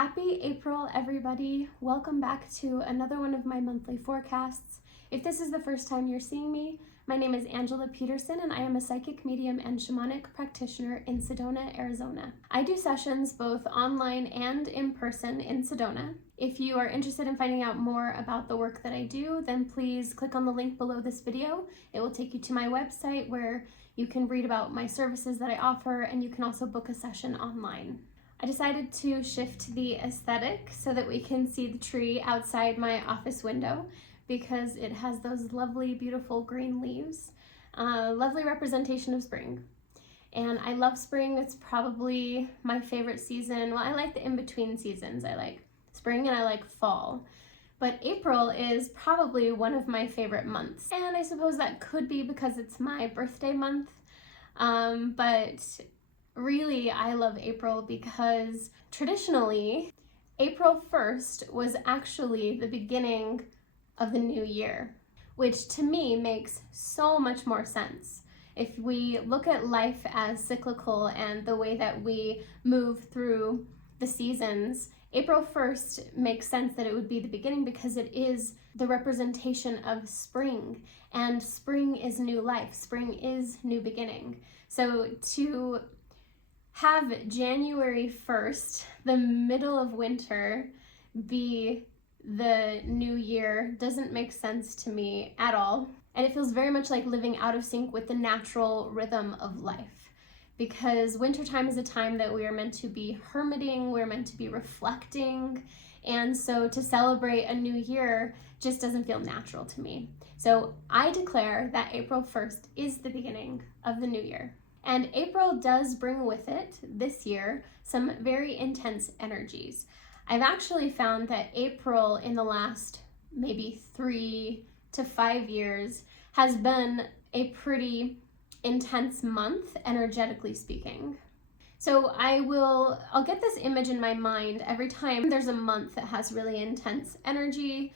Happy April, everybody. Welcome back to another one of my monthly forecasts. If this is the first time you're seeing me, my name is Angela Peterson and I am a psychic medium and shamanic practitioner in Sedona, Arizona. I do sessions both online and in person in Sedona. If you are interested in finding out more about the work that I do, then please click on the link below this video. It will take you to my website where you can read about my services that I offer, and you can also book a session online. I decided to shift the aesthetic so that we can see the tree outside my office window because it has those lovely, beautiful green leaves. Lovely representation of spring. And I love spring. It's probably my favorite season. Well, I like the in-between seasons. I like spring and I like fall. But April is probably one of my favorite months. And I suppose that could be because it's my birthday month. But really, I love April because traditionally, April 1st was actually the beginning of the new year, which to me makes so much more sense. If we look at life as cyclical and the way that we move through the seasons, April 1st makes sense that it would be the beginning because it is the representation of spring, and spring is new life, spring is new beginning. So to have January 1st, the middle of winter, be the new year doesn't make sense to me at all. And it feels very much like living out of sync with the natural rhythm of life. Because wintertime is a time that we are meant to be hermiting, we're meant to be reflecting. And so to celebrate a new year just doesn't feel natural to me. So I declare that April 1st is the beginning of the new year. And April does bring with it, this year, some very intense energies. I've actually found that April in the last maybe 3 to 5 years has been a pretty intense month, energetically speaking. So I'll get this image in my mind every time there's a month that has really intense energy,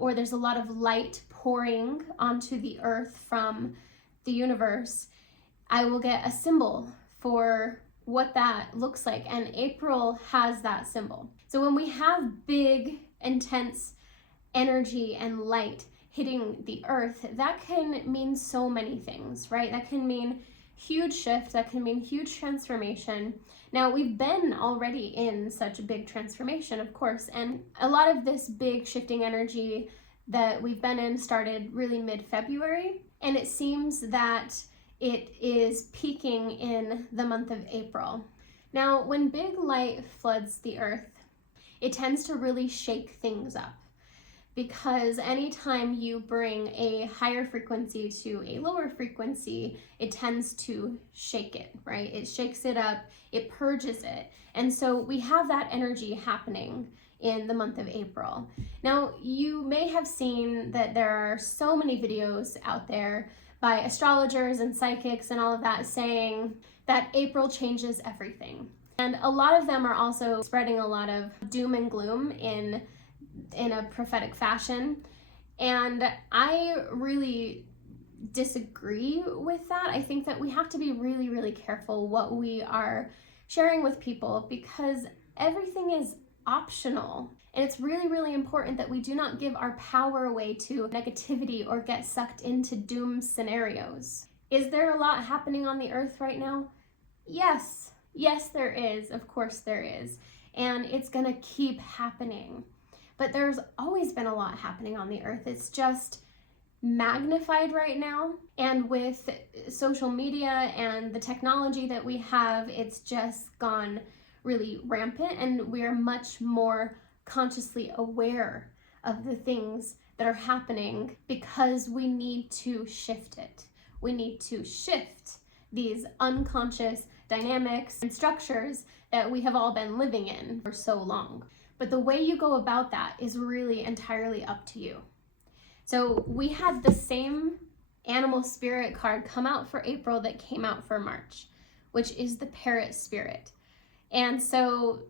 or there's a lot of light pouring onto the earth from the universe. I will get a symbol for what that looks like, and April has that symbol. So when we have big, intense energy and light hitting the earth, that can mean so many things, right? That can mean huge shift, that can mean huge transformation. Now, we've been already in such a big transformation, of course, and a lot of this big shifting energy that we've been in started really mid-February, and it seems that it is peaking in the month of April. Now, when big light floods the earth, it tends to really shake things up, because anytime you bring a higher frequency to a lower frequency, it tends to shake it, right? It shakes it up, it purges it. And so we have that energy happening in the month of April. Now, you may have seen that there are so many videos out there by astrologers and psychics and all of that saying that April changes everything. And a lot of them are also spreading a lot of doom and gloom in a prophetic fashion. And I really disagree with that. I think that we have to be really, really careful what we are sharing with people, because everything is optional. And it's really, really important that we do not give our power away to negativity or get sucked into doom scenarios. Is there a lot happening on the earth right now? Yes. Yes, there is. Of course there is. And it's gonna keep happening. But there's always been a lot happening on the earth. It's just magnified right now. And with social media and the technology that we have, it's just gone really rampant, and we're much more consciously aware of the things that are happening because we need to shift it. We need to shift these unconscious dynamics and structures that we have all been living in for so long. But the way you go about that is really entirely up to you. So we had the same animal spirit card come out for April that came out for March, which is the parrot spirit. And so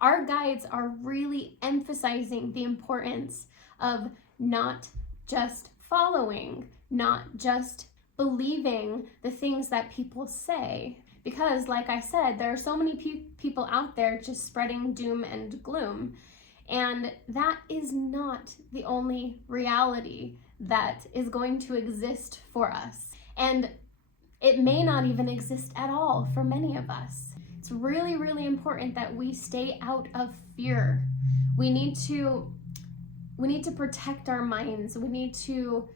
our guides are really emphasizing the importance of not just following, not just believing the things that people say, Because, like I said, there are so many people out there just spreading doom and gloom. And that is not the only reality that is going to exist for us. And it may not even exist at all for many of us. It's really, really important that we stay out of fear. We need to protect our minds. We need to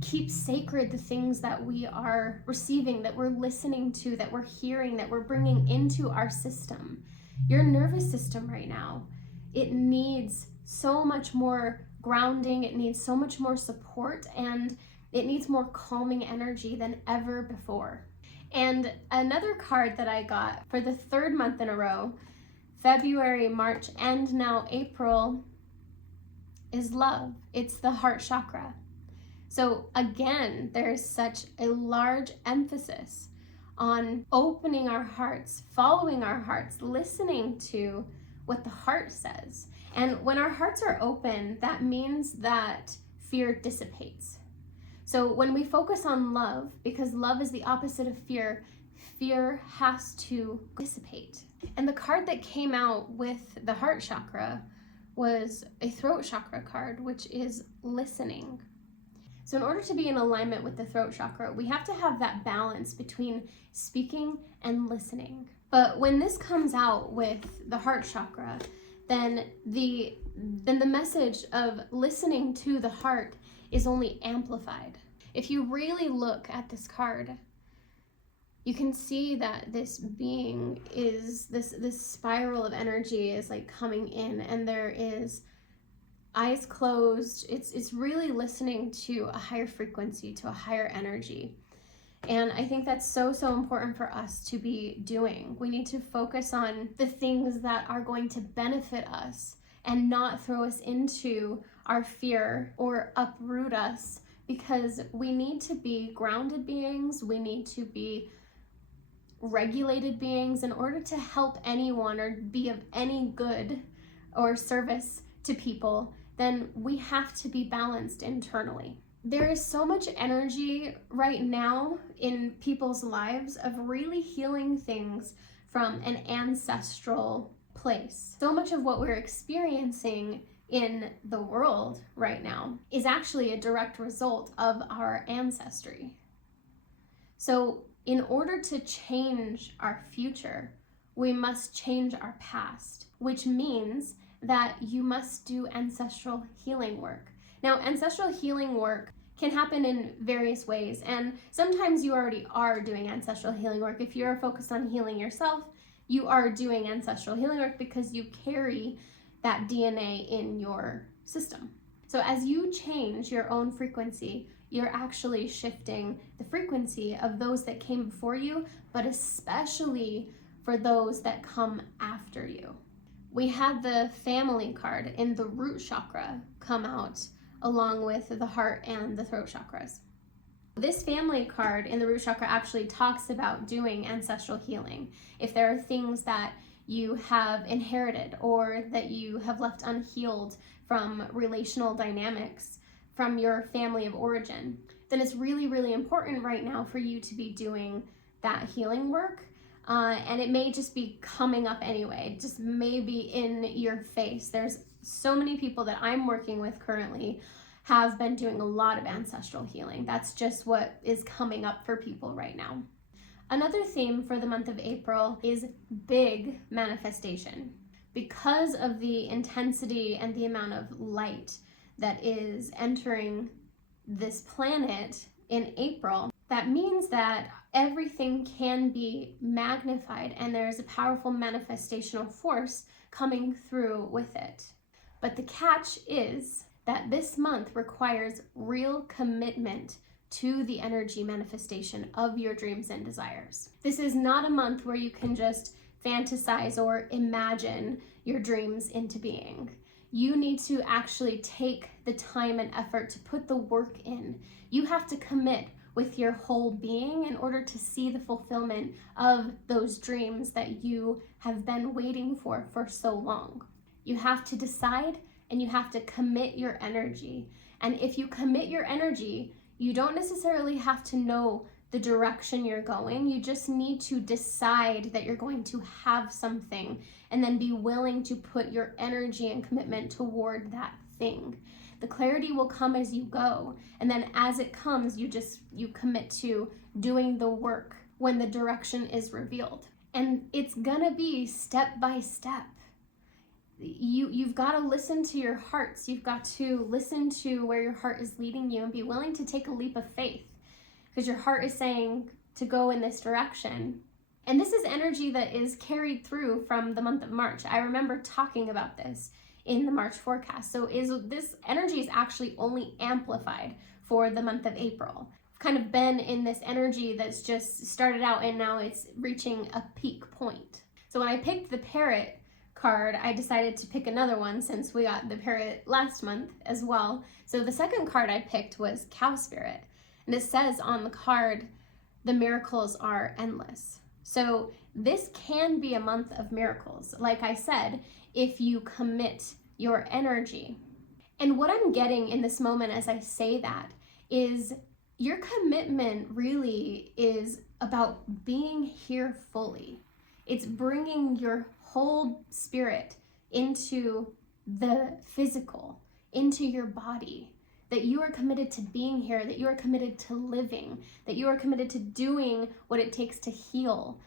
keep sacred the things that we are receiving, that we're listening to, that we're hearing, that we're bringing into our system. Your nervous system right now, it needs so much more grounding, it needs so much more support, and it needs more calming energy than ever before. And another card that I got for the third month in a row, February, March, and now April, is love. It's the heart chakra. So again, there's such a large emphasis on opening our hearts, following our hearts, listening to what the heart says. And when our hearts are open, that means that fear dissipates. So when we focus on love, because love is the opposite of fear, fear has to dissipate. And the card that came out with the heart chakra was a throat chakra card, which is listening. So in order to be in alignment with the throat chakra, we have to have that balance between speaking and listening. But when this comes out with the heart chakra, then the message of listening to the heart is only amplified. If you really look at this card, you can see that this being is, this spiral of energy is like coming in, and there is eyes closed. It's really listening to a higher frequency, to a higher energy. And I think that's so important for us to be doing. We need to focus on the things that are going to benefit us and not throw us into our fear or uproot us, because we need to be grounded beings. We need to be regulated beings in order to help anyone or be of any good or service to people. Then we have to be balanced internally. There is so much energy right now in people's lives of really healing things from an ancestral place. So much of what we're experiencing in the world right now is actually a direct result of our ancestry. So in order to change our future, we must change our past, which means that you must do ancestral healing work. Now, ancestral healing work can happen in various ways, and sometimes you already are doing ancestral healing work. If you're focused on healing yourself, you are doing ancestral healing work because you carry that DNA in your system. So as you change your own frequency, you're actually shifting the frequency of those that came before you, but especially for those that come after you. We had the family card in the root chakra come out along with the heart and the throat chakras. This family card in the root chakra actually talks about doing ancestral healing. If there are things that you have inherited or that you have left unhealed from relational dynamics from your family of origin, then it's really important right now for you to be doing that healing work. And it may just be coming up anyway, just maybe in your face. There's so many people that I'm working with currently have been doing a lot of ancestral healing. That's just what is coming up for people right now. Another theme for the month of April is big manifestation. Because of the intensity and the amount of light that is entering this planet in April, that means that everything can be magnified and there's a powerful manifestational force coming through with it. But the catch is that this month requires real commitment to the energy manifestation of your dreams and desires. This is not a month where you can just fantasize or imagine your dreams into being. You need to actually take the time and effort to put the work in. You have to commit with your whole being in order to see the fulfillment of those dreams that you have been waiting for so long. You have to decide and you have to commit your energy. And if you commit your energy, you don't necessarily have to know the direction you're going. You just need to decide that you're going to have something and then be willing to put your energy and commitment toward that thing. The clarity will come as you go, and then as it comes, you commit to doing the work when the direction is revealed. And it's gonna be step by step. You've got to listen to your hearts. You've got to listen to where your heart is leading you and be willing to take a leap of faith, because your heart is saying to go in this direction. And this is energy that is carried through from the month of March. I remember talking about this in the March forecast. So this energy is actually only amplified for the month of April. I've kind of been in this energy that's just started out and now it's reaching a peak point. So when I picked the Parrot card, I decided to pick another one since we got the Parrot last month as well. So the second card I picked was Cow Spirit. And it says on the card, the miracles are endless. So this can be a month of miracles. Like I said, if you commit your energy. And what I'm getting in this moment as I say that is your commitment really is about being here fully. It's bringing your whole spirit into the physical, into your body, that you are committed to being here, that you are committed to living, that you are committed to doing what it takes to heal.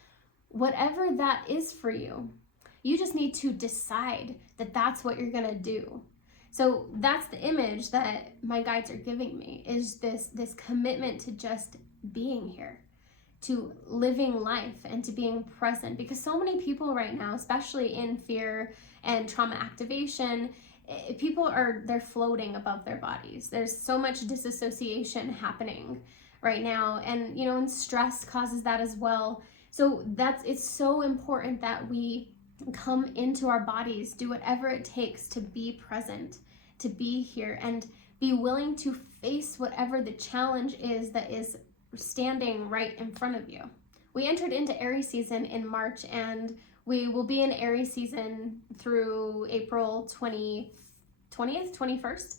Whatever that is for you, you just need to decide that that's what you're gonna do. So that's the image that my guides are giving me, is this commitment to just being here, to living life and to being present. Because so many people right now, especially in fear and trauma activation, they're floating above their bodies. There's so much disassociation happening right now, and stress causes that as well. So it's so important that we come into our bodies, do whatever it takes to be present, to be here, and be willing to face whatever the challenge is that is standing right in front of you. We entered into Aries season in March, and we will be in Aries season through April 20th, 21st.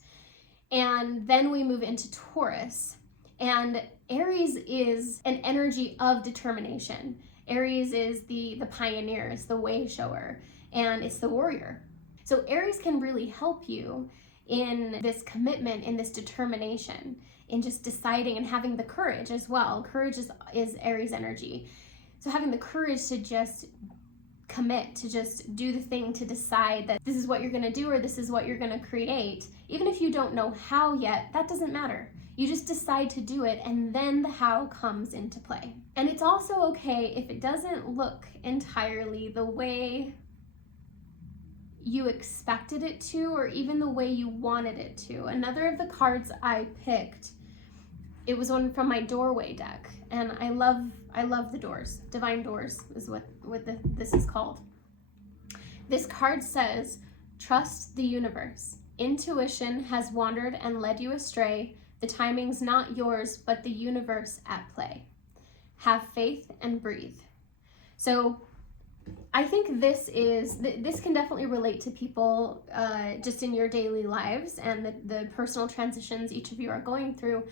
And then we move into Taurus. And Aries is an energy of determination. Aries is the pioneer, it's the way shower, and it's the warrior. So Aries can really help you in this commitment, in this determination, in just deciding and having the courage as well. Courage is Aries energy. So having the courage to just commit, to just do the thing, to decide that this is what you're going to do or this is what you're going to create. Even if you don't know how yet, that doesn't matter. You just decide to do it, and then the how comes into play. And it's also okay if it doesn't look entirely the way you expected it to, or even the way you wanted it to. Another of the cards I picked, it was one from my doorway deck, and I love the doors. Divine Doors is what this is called. This card says, trust the universe. Intuition has wandered and led you astray. The timing's not yours, but the universe at play. Have faith and breathe. So I think this can definitely relate to people just in your daily lives and the personal transitions each of you are going through.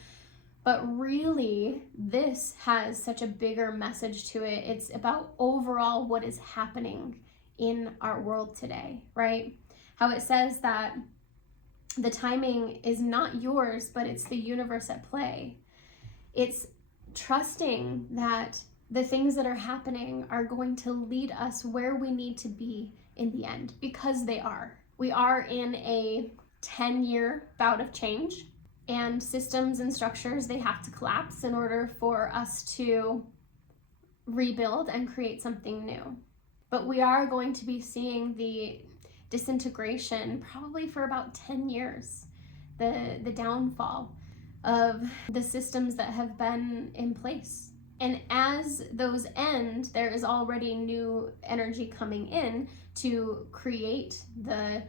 But really, this has such a bigger message to it. It's about overall what is happening in our world today, right? How it says that the timing is not yours, but it's the universe at play. It's trusting that the things that are happening are going to lead us where we need to be in the end, because they are. We are in a 10-year bout of change, and systems and structures, they have to collapse in order for us to rebuild and create something new. But we are going to be seeing the disintegration probably for about 10 years, the downfall of the systems that have been in place. And as those end, there is already new energy coming in to create the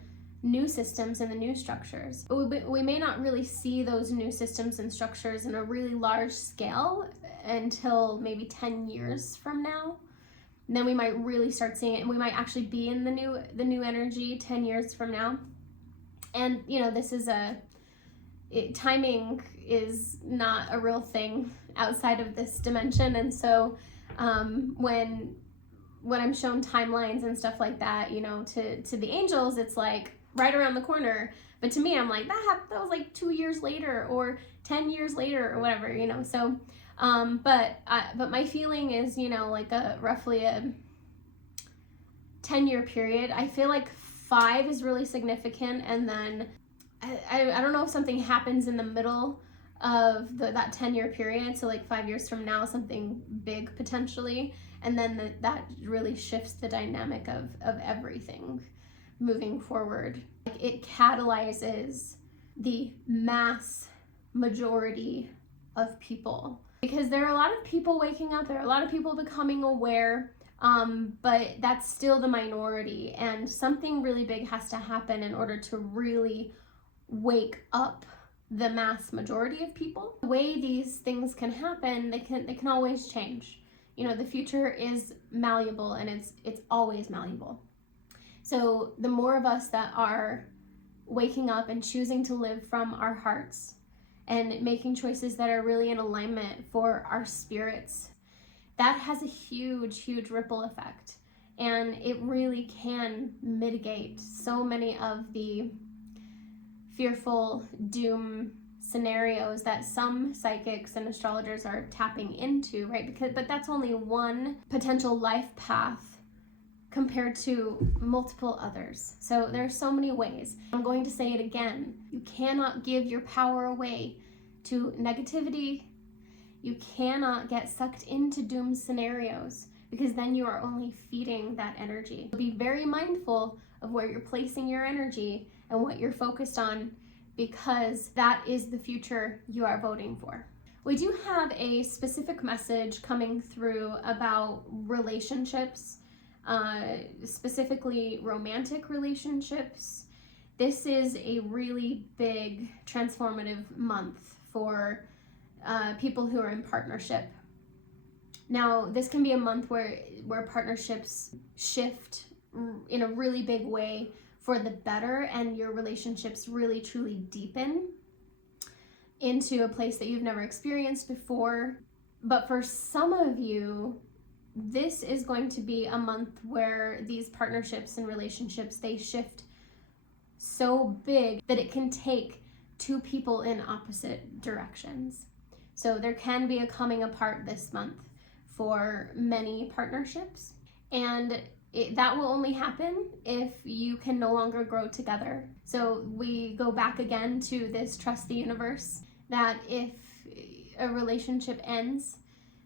new systems and the new structures. We may not really see those new systems and structures in a really large scale until maybe 10 years from now. And then we might really start seeing it, and we might actually be in the new energy 10 years from now. And this is timing is not a real thing outside of this dimension. And so when I'm shown timelines and stuff like that, you know, to the angels, it's like right around the corner. But to me, I'm like, that was like 2 years later or 10 years later or whatever, you know. So, but my feeling is, you know, like roughly a 10-year period. I feel like 5 is really significant, and then I don't know if something happens in the middle of that 10-year period, so like 5 years from now, something big potentially, and then that really shifts the dynamic of everything moving forward. It catalyzes the mass majority of people, because there are a lot of people waking up, there are a lot of people becoming aware, but that's still the minority, and something really big has to happen in order to really wake up the mass majority of people. The way these things can happen, they can always change. You know, the future is malleable, and it's always malleable. So the more of us that are waking up and choosing to live from our hearts and making choices that are really in alignment for our spirits, that has a huge ripple effect, and it really can mitigate so many of the fearful doom scenarios that some psychics and astrologers are tapping into, right? But that's only one potential life path compared to multiple others. So there's so many ways. I'm going to say it again. You cannot give your power away to negativity. You cannot get sucked into doom scenarios, because then you are only feeding that energy. Be very mindful of where you're placing your energy and what you're focused on, because that is the future you are voting for. We do have a specific message coming through about relationships, specifically romantic relationships. This is a really big transformative month for people who are in partnership. Now, this can be a month where partnerships shift in a really big way for the better, and your relationships really truly deepen into a place that you've never experienced before. But for some of you, this is going to be a month where these partnerships and relationships, they shift so big that it can take 2 people in opposite directions. So there can be a coming apart this month for many partnerships, and that will only happen if you can no longer grow together. So we go back again to this trust the universe, that if a relationship ends,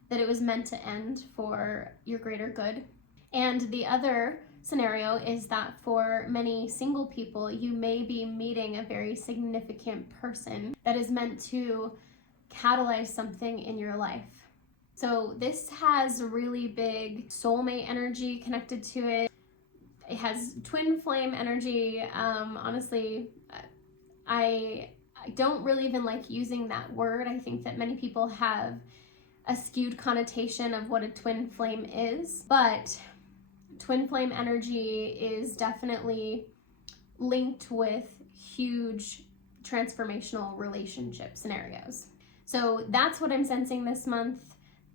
that it was meant to end for your greater good. And the other scenario is that for many single people, you may be meeting a very significant person that is meant to catalyze something in your life. So this has really big soulmate energy connected to it. It has twin flame energy. Honestly, I don't really even like using that word. I think that many people have a skewed connotation of what a twin flame is, but twin flame energy is definitely linked with huge transformational relationship scenarios. So that's what I'm sensing this month.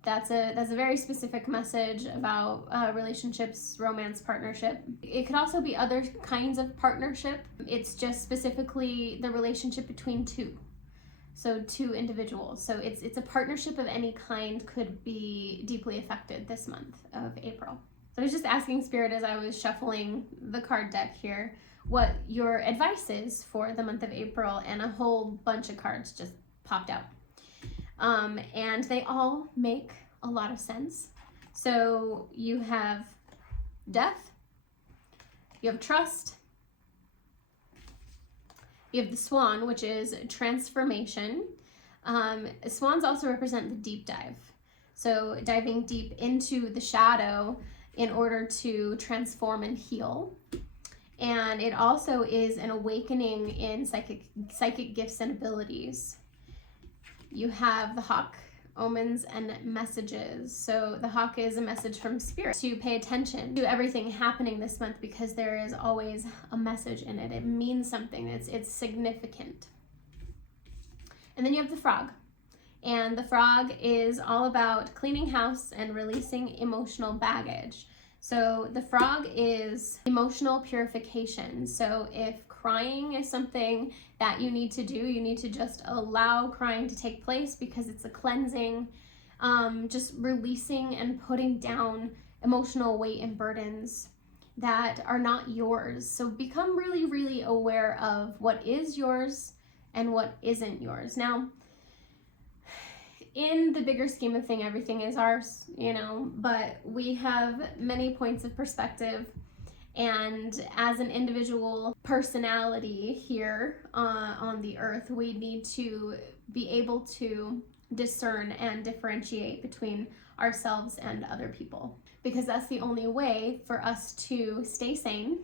That's a very specific message about relationships, romance, partnership. It could also be other kinds of partnership. It's just specifically the relationship between 2. So 2 individuals. So it's a partnership of any kind could be deeply affected this month of April. So I was just asking Spirit as I was shuffling the card deck here what your advice is for the month of April, and a whole bunch of cards just popped out. And they all make a lot of sense. So you have death, you have trust, you have the swan, which is transformation. Swans also represent the deep dive. So diving deep into the shadow in order to transform and heal. And it also is an awakening in psychic gifts and abilities. You have the hawk, omens and messages. So the hawk is a message from Spirit to pay attention to everything happening this month, because there is always a message in it. It means something. It's significant. And then you have the frog. And the frog is all about cleaning house and releasing emotional baggage. So the frog is emotional purification. So if crying is something that you need to do, you need to just allow crying to take place because it's a cleansing, just releasing and putting down emotional weight and burdens that are not yours. So become really, really aware of what is yours and what isn't yours. Now, in the bigger scheme of things, everything is ours, but we have many points of perspective. And as an individual personality here on the earth, we need to be able to discern and differentiate between ourselves and other people, because that's the only way for us to stay sane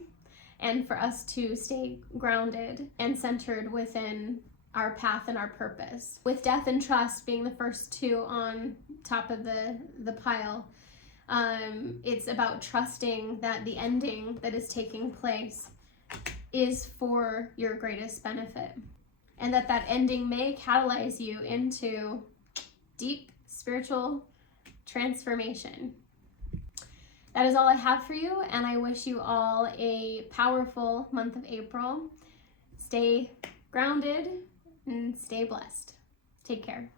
and for us to stay grounded and centered within our path and our purpose. With death and trust being the first two on top of the pile, it's about trusting that the ending that is taking place is for your greatest benefit, and that ending may catalyze you into deep spiritual transformation. That is all I have for you, and I wish you all a powerful month of April. Stay grounded and stay blessed. Take care.